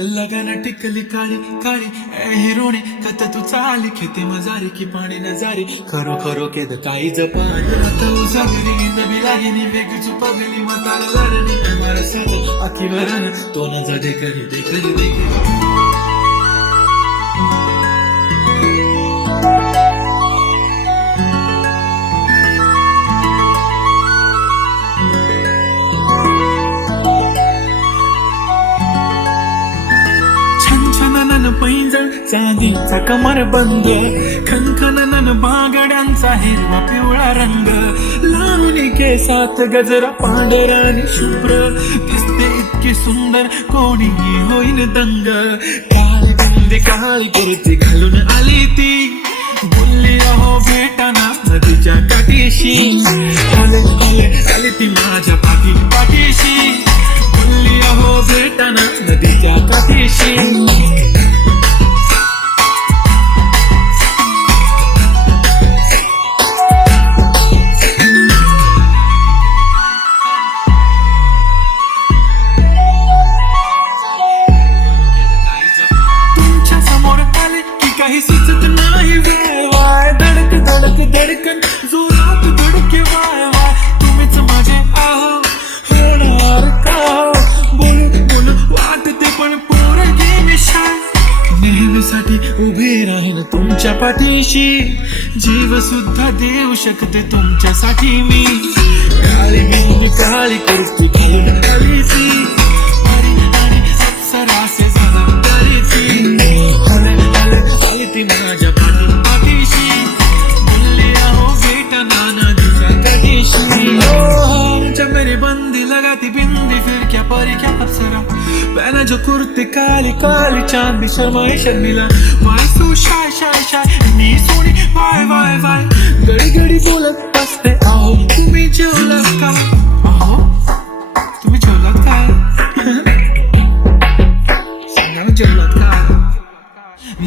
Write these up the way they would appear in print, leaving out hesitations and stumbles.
लगाना टिकली काळी काळी हिरोणे कत तू चाली खेते मजारी की पाणी नजारी खरो खरो केद काही जपानी आता उजागरी नींद भी लागे नी वेग चुपगली मताला लढणी मारा साथे आखी वरण तो न जा देखरी देखरी देखरी पैंजण चांदीचा कमर बंद खनखनन बागड्यांचा हिरवा पिवळा रंग लावून केसात गजरा पांढरा आणि शुभ्र दिसते इतकी सुंदर कोणीही होईन दंग काळी बुंदी काळी कुर्ती घालून आली ती बोलली अहो भेटाना नदीच्या काठीशी आले आले आली ती माझ्या पाठीशी बोलली अहो भेटाना नदीच्या काठीशी काही सुचत नाही वाय वाय धडक धडक धडकन जोरात धडके वाय वाय तुम्हीच माझे आहो होणार का बोलू बोलू वाटते पण पोरगी निशाय नेहमीसाठी उभी राहीन तुमच्या पाठीशी जीव सुद्धा देऊ शकते तुमच्यासाठी मी काळी बिंदी काळी कुर्ती घालून आली ती आणि अप्सरासे जबाबदारी ती ती माझ्या पाठीशी बोलली अहो बेटा नदीच्या काठीशी मुझे मेरी बंदी लगाती बिंदी फिर क्या परी क्या अप्सरा पहना जो कुर्ती काली काली चांदी शर्माए शर्मिला why so shy shy shy नी सोनी वाय वाय वाय घडी घडी बोलत असते अहो तुम्ही जेवलात का अहो तुम्ही जेवलात काय सांगा जेवलात का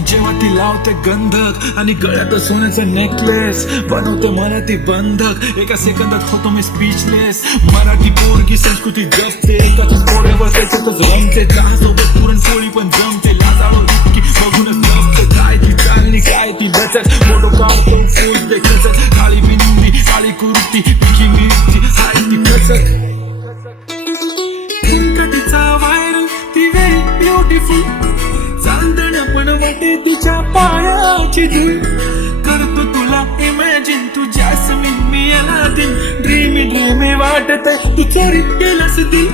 जेव्हा ती लावते गंधक आणि गळ्यात सोन्याचं नेकलेस बनवते मला ती बंधक एका सेकंदात होतो मी स्पीचलेस मराठी पोरगी संस्कृती जपते एकाच पोळ्यावर त्याच्यातच रमते चहासोबत पुरणपोळी पण जमते लाजाळो इतकी बघूनच नसते काय ती चालणी काय ती बचत फोटो काढतो पोज दे कसत काळी बिंदी काळी कुर्ती तिखी मिरची हाय ती कसत तिचा व्हायरल ती व्हेरी ब्युटिफुल चांदण पण वाटे तिच्या पायाची धूळ करतो तुला इमॅजिन तू जॅस्मिन मी अलादीन ड्रीमी ड्रीमी वाटत तू चोरी केलास दिल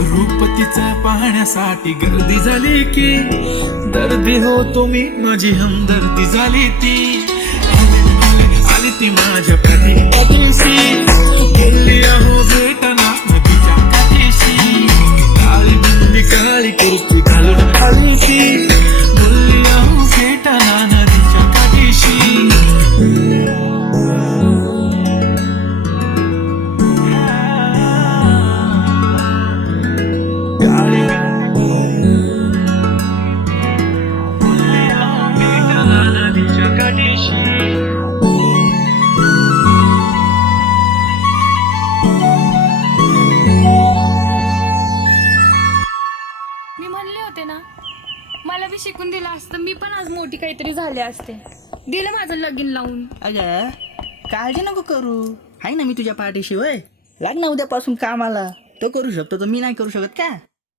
रूप तिचं पाहण्यासाठी गर्दी झाली की दर्दी होतो मी माझी हमदर्दी झाली ती आली ती माझ्या पाठीशी बोलली अहो भेटना नदीच्या काठीशी काळी बुंदी काळी कुर्ती घालून आली ती बोलली अहो भेटना नदीच्या काठीशी बोलली अहो भेटना नदीच्या काठीशी मला बी शिकून दिलं असतं मी पण आज मोठी काहीतरी झाले असते दिलं माझं लगीन लावून अगं काळजी नको करू आहे ना मी तुझ्या पाठीशी वय लाग ना उद्यापासून कामाला तो करू शकतो तर मी नाही करू शकत का